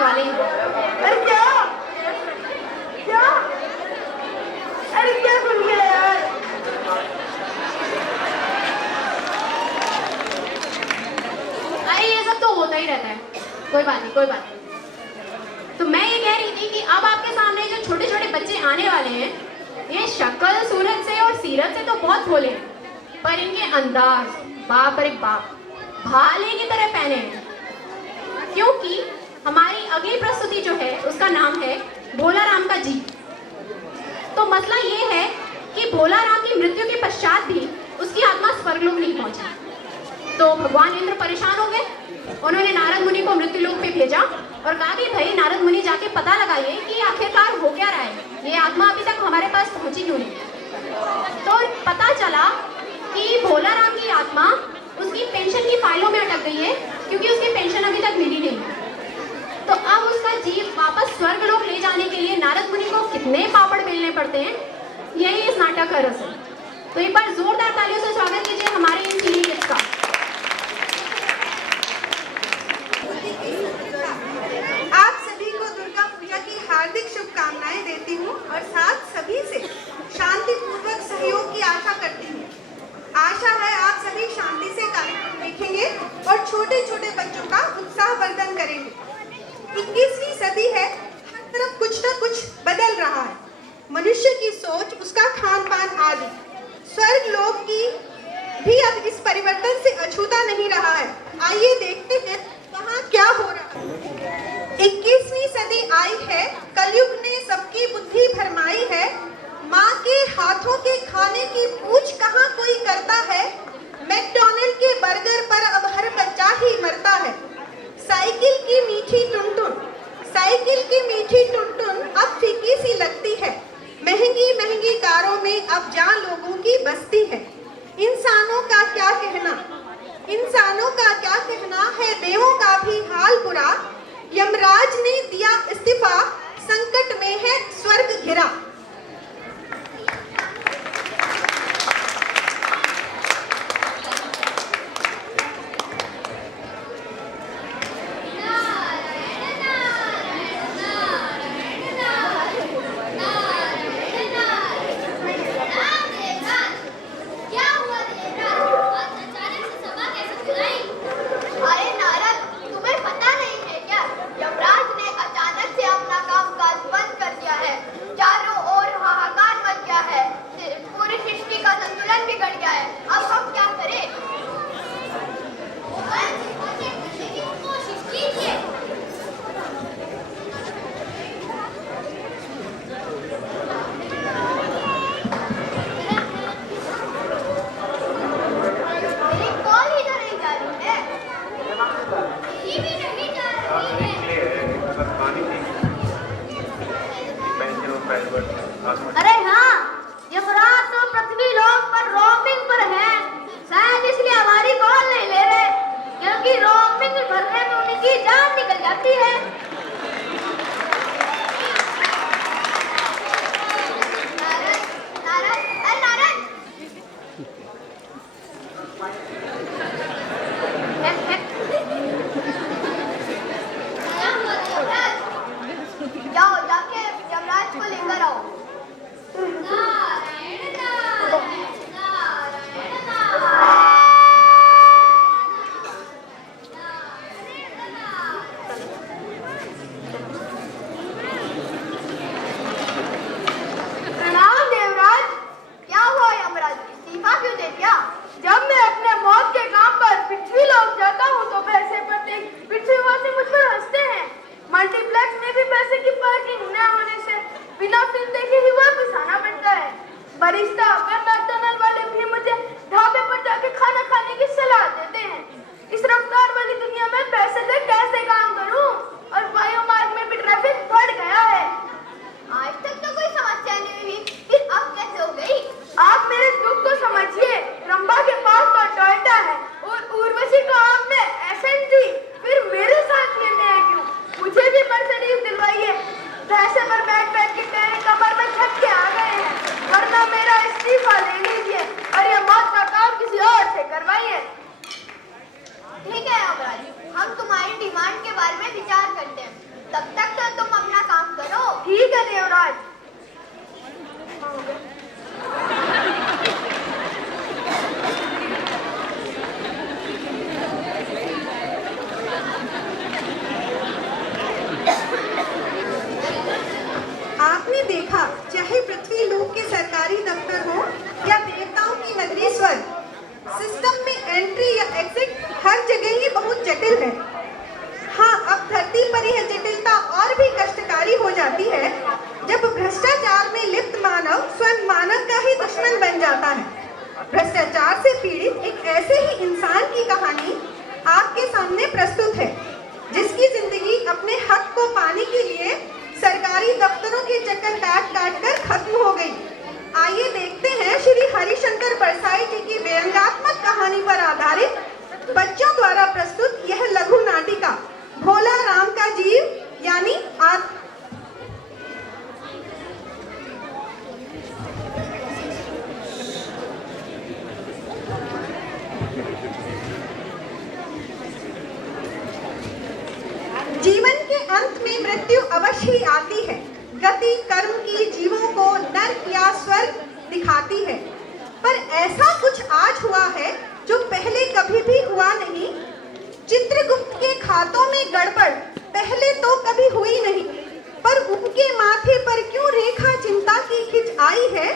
वाले हैं। अरे क्या क्या अरे क्या खुल गया यार। अरे ये सब तो होता ही रहता है, कोई बात नहीं कोई बात नहीं। तो मैं ये कह रही थी कि अब आपके सामने जो छोटे छोटे बच्चे आने वाले हैं, ये शक्ल सूरत से और सीरत से तो बहुत भोले हैं, पर इनके अंदाज बाप रे बाप भाले की तरह पहने हैं। क्योंकि हमारी अगली प्रस्तुति जो है उसका नाम है भोला राम का जी। तो मसला ये है कि भोला राम की मृत्यु के पश्चात भी उसकी आत्मा स्वर्गलोक नहीं पहुंची। तो भगवान इंद्र परेशान हो गए, उन्होंने नारद मुनि को मृत्युलोक पे भेजा और कहा कि भाई नारद मुनि जाके पता लगाइए कि आखिरकार हो क्या रहा है, ये आत्मा अभी तक हमारे पास पहुंची क्यों नहीं। तो पता चला कि भोला राम की आत्मा उसकी पेंशन की फाइलों में अटक गई है, क्योंकि उसकी पेंशन अभी तक मिली नहीं है। तो अब उसका जीव वापस स्वर्गलोक ले जाने के लिए नारद मुनि को कितने पापड़ बेलने पड़ते हैं, यही इस नाटक का रस है। तो एक बार जोरदार तालियों से स्वागत कीजिए हमारे इन चिली किड्स का। आप सभी को दुर्गा पूजा की हार्दिक शुभकामनाएं देती हूँ और साथ सभी से शांतिपूर्वक सहयोग की आशा करती हूँ। आशा है आप सभी शांति से कार्यक्रम देखेंगे और छोटे छोटे बच्चों का उत्साहवर्धन करेंगे। 21वीं सदी है, हर तरफ कुछ न कुछ बदल रहा है। मनुष्य की सोच, उसका खान पान आदि। स्वर्ग लोक की भी अब इस परिवर्तन से अछूता नहीं रहा है। आइए देखते हैं वहाँ क्या हो रहा है। 21वीं सदी आई है, कलयुग ने सबकी बुद्धि भरमाई है। माँ के हाथों के खाने की पूछ कहाँ कोई करता है। मैकडॉनल्ड के बर्गर पर अब हर बच्चा ही मरता है। साइकिल की मीठी टुनटुन, साइकिल की मीठी टुनटुन अब फीकी सी लगती है। महंगी महंगी कारों में अब जहाँ लोगों की बस्ती है। इंसानों का क्या कहना, इंसानों का क्या कहना है, देवों का भी हाल बुरा। यमराज ने दिया इस्तीफा, संकट में है स्वर्ग घिरा। अरे हाँ, यमराज तो पृथ्वी लोक पर रोमिंग पर है, शायद इसलिए हमारी कॉल नहीं ले रहे, क्योंकि रोमिंग भरने में उनकी जान निकल जाती है। जाओ जाके यमराज को लेकर आओ। हर जगह ही बहुत जटिल है। हाँ, अब धरती पर यह जटिलता और भी कष्टकारी हो जाती है जब भ्रष्टाचार में लिप्त मानव स्वयं मानव का ही दुश्मन बन जाता है। भ्रष्टाचार से पीड़ित एक ऐसे ही इंसान की कहानी आपके सामने प्रस्तुत है, जिसकी जिंदगी अपने हक को पाने के लिए सरकारी दफ्तरों के चक्कर काट काट कर खत्म हो गई। आइए देखते हैं श्री हरिशंकर परसाई जी की व्यंग्यात्मक कहानी पर आधारित बच्चों द्वारा प्रस्तुत यह लघु नाटिका भोला राम का जीव यानी जीवन के अंत में मृत्यु अवश्य ही आती है। गति कर्म की जीवों को नर्क या स्वर्ग दिखाती है, पर ऐसा कुछ आज हुआ है जो पहले कभी भी हुआ नहीं। चित्रगुप्त के खातों में गड़बड़ पहले तो कभी हुई नहीं, पर उनके माथे पर क्यों रेखा चिंता की खिंच आई है।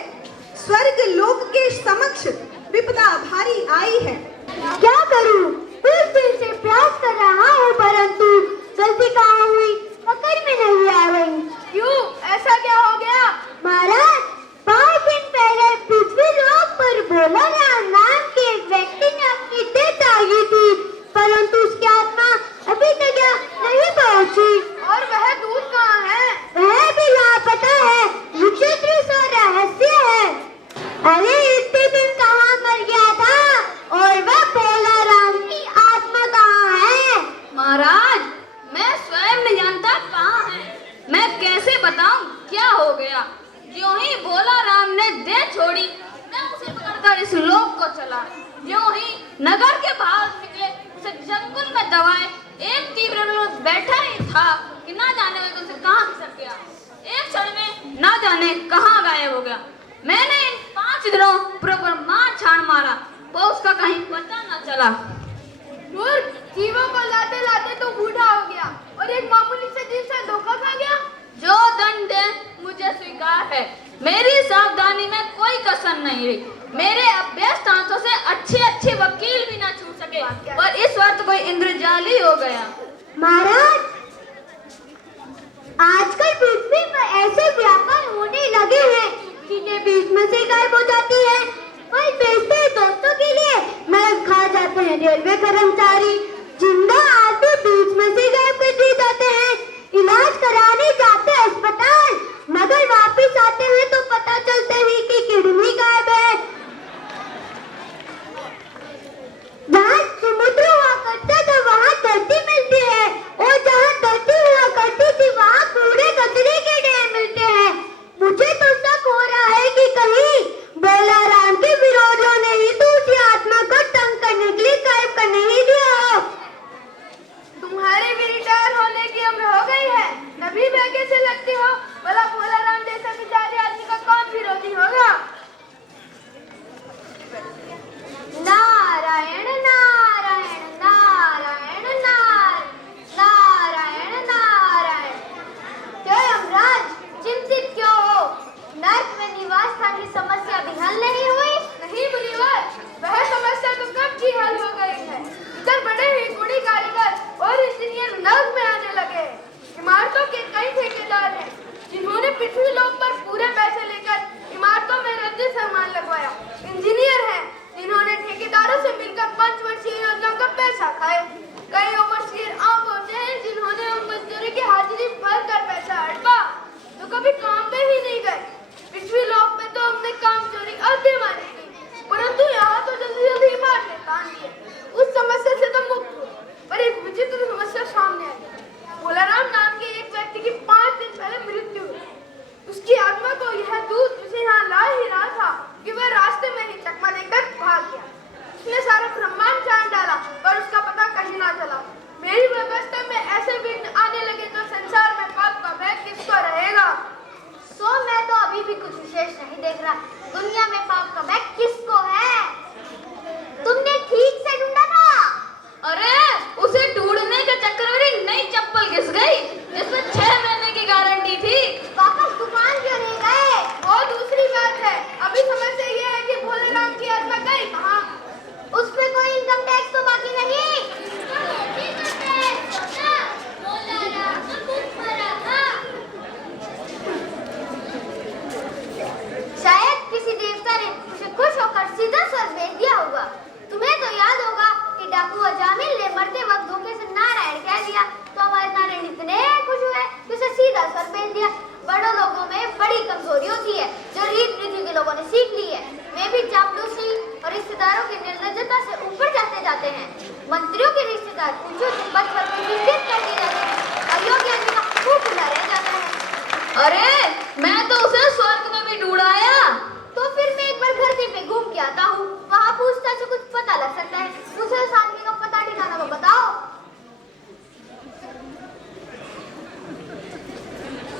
स्वर्ग लोक के समक्ष विपदा भारी आई है। क्या करूं? कुछ दिन से प्रयास कर रहा हूं, परंतु गलती कहाँ हुई, पकड़ में नहीं आ रही। क्यों, ऐसा क्या हो गया? महाराज, 5 दिन पहले पृथ्वी लोक पर भोला राम नाम के एक व्यक्ति ने अपनी डेथ तागी थी, परंतु उसकी आत्मा अभी तक नहीं पहुंची। और वह दूध कहाँ है? वह भी लापता है, विचित्र सा रहस्य है। अरे इतने दिन कहाँ मर गया था और वह भोला राम की आत्मा कहाँ है? महाराज, मैं स्वयं नहीं जानता कहाँ है। मैं कैसे बताऊं क्या हो गया। ज्यों ही भोला राम ने देह छोड़ी, मैं उसे पकड़कर इस लोक को चला। ज्यों ही नगर के बाहर निकले, उसे जंगल में दबाए एक तीव्र विरोध बैठा ही था कि ना जाने वह उसे कहाँ खिसक गया। एक क्षण में ना जाने कहाँ गायब हो गया। मैंने इन 5 दिनों पर मार छान मारा, पर उसका कहीं पता न चला। मूर्ख, जीवों को लाते लाते तो बूढ़ा हो गया और एक मामूली से जीव से धोखा खा गया। जो दंड दे मुझे स्वीकार है। मेरी सावधानी में कोई कसर नहीं रही। मेरे अभ्यस्त हाथों से अच्छे अच्छे वकील भी ना छूट सके, पर इस वक्त कोई इंद्रजाली हो गया। महाराज, आजकल पृथ्वी पर ऐसे व्यापार होने लगे हैं जिन्हें बीच में से गायब हो जाती है। और बेचते दोस्तों के लिए महल खा जाते हैं रेलवे कर्मचारी, जिंदा आदमी बीच में से गायब कर दिए जाते हैं। इलाज कराने जाते हैं अस्पताल, मगर वापस आते हैं तो पता चलता है कि किडनी गायब है। जहाँ समुद्र हुआ करता था वहाँ धरती मिलती है, और जहाँ धरती हुआ करती थी वहाँ कूड़े कचरे के ढेर मिलते हैं। मुझे तो शक हो रहा है कि कहीं भोला राम के विरोधियों ने ही दूसरी आत्मा को तंग करने के लिए गायब करने ही दिया हो। तुम्हारे भी रिटायर होने की उम्र हो गई है, तभी मैं कैसे लगती हो? भला भोला राम जैसा बेचारे आदमी का कौन विरोधी होगा? भेज दिया। बड़ों लोगों में बड़ी कमजोरी होती है जो रीत नीति के लोगों ने सीख ली है। वे भी चापलूसी और रिश्तेदारों की निर्लज्जता से ऊपर जाते हैं। मंत्रियों के रिश्तेदार ऊंचे पद पर प्रतिष्ठित कर दिए जाते हैं और योग्य आदमी का मुंह खुला रह जाता है। अरे मैं तो उसे स्वर्ग में भी ढूंढाया। तो फिर मैं एक बार धरती पे घूम के आता हूँ, वहाँ पूछताछ से कुछ पता लग सकता है। मुझे उस आदमी का पता ठिकाना को बताओ।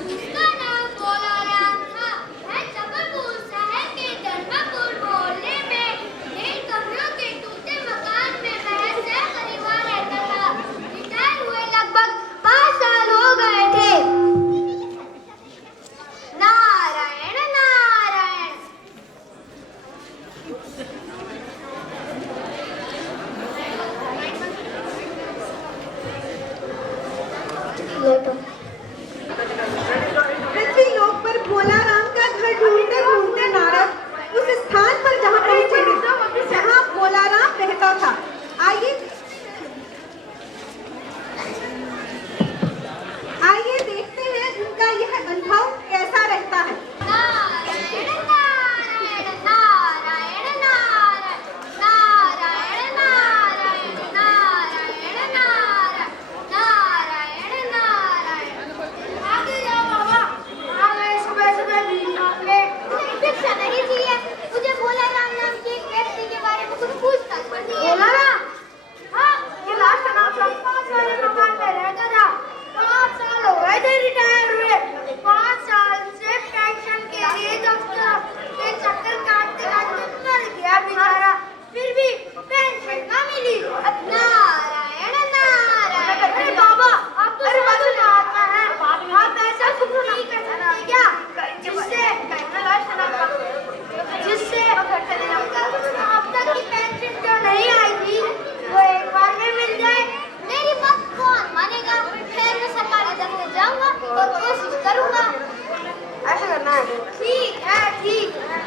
उसका नाम बोलाराम था। वह जबलपुर शहर के धर्मपुर मोहल्ले में ढेर कमरों के टूटे मकान में महज से परिवार रहता था। रिटायर हुए लगभग 5 साल हो गए थे। नारायण नारायण। पृथ्वी लोक पर भोला राम का घर ढूंढते ढूंढते नारद उस स्थान पर जहाँ पहुँचे हैं जहाँ भोला राम रहता था। आइए देखते हैं उनका यह अनुभव कैसा रहता है। नारायण नारायण नारायण नारायण नारायण नारायण नारायण नारायण नारायण। आगे जाओ बाबा। हमें सुबह सुबह नींद आने भिक्षा नहीं चाहिए। मुझे भोला राम नाम के एक व्यक्ति के बारे में कुछ पूछताछ करनी है। भोला राम? हाँ, ये लास्ट नाम 5 वाले मकान में रहता था। 5 साल हो गए थे रिटायर हुए। 5 साल से पेंशन के लिए दफ्तर के चक्कर काटते काटते मर गया बेचारा। फिर भी पेंशन ना मिली। नारायण नारायण। अरे बाबा, आप तो साधु महात्मा हैं। आप ऐसा कुछ नहीं कर सकते क्या जिससे अब तक की पेंशन जो नहीं आई थी वो एक बार में मिल जाए? मेरी बात कौन मानेगा? खैर मैं सरकारी दफ्तर जाऊंगा और कोशिश करूंगा। ऐसा करना है? ठीक है, ठीक है।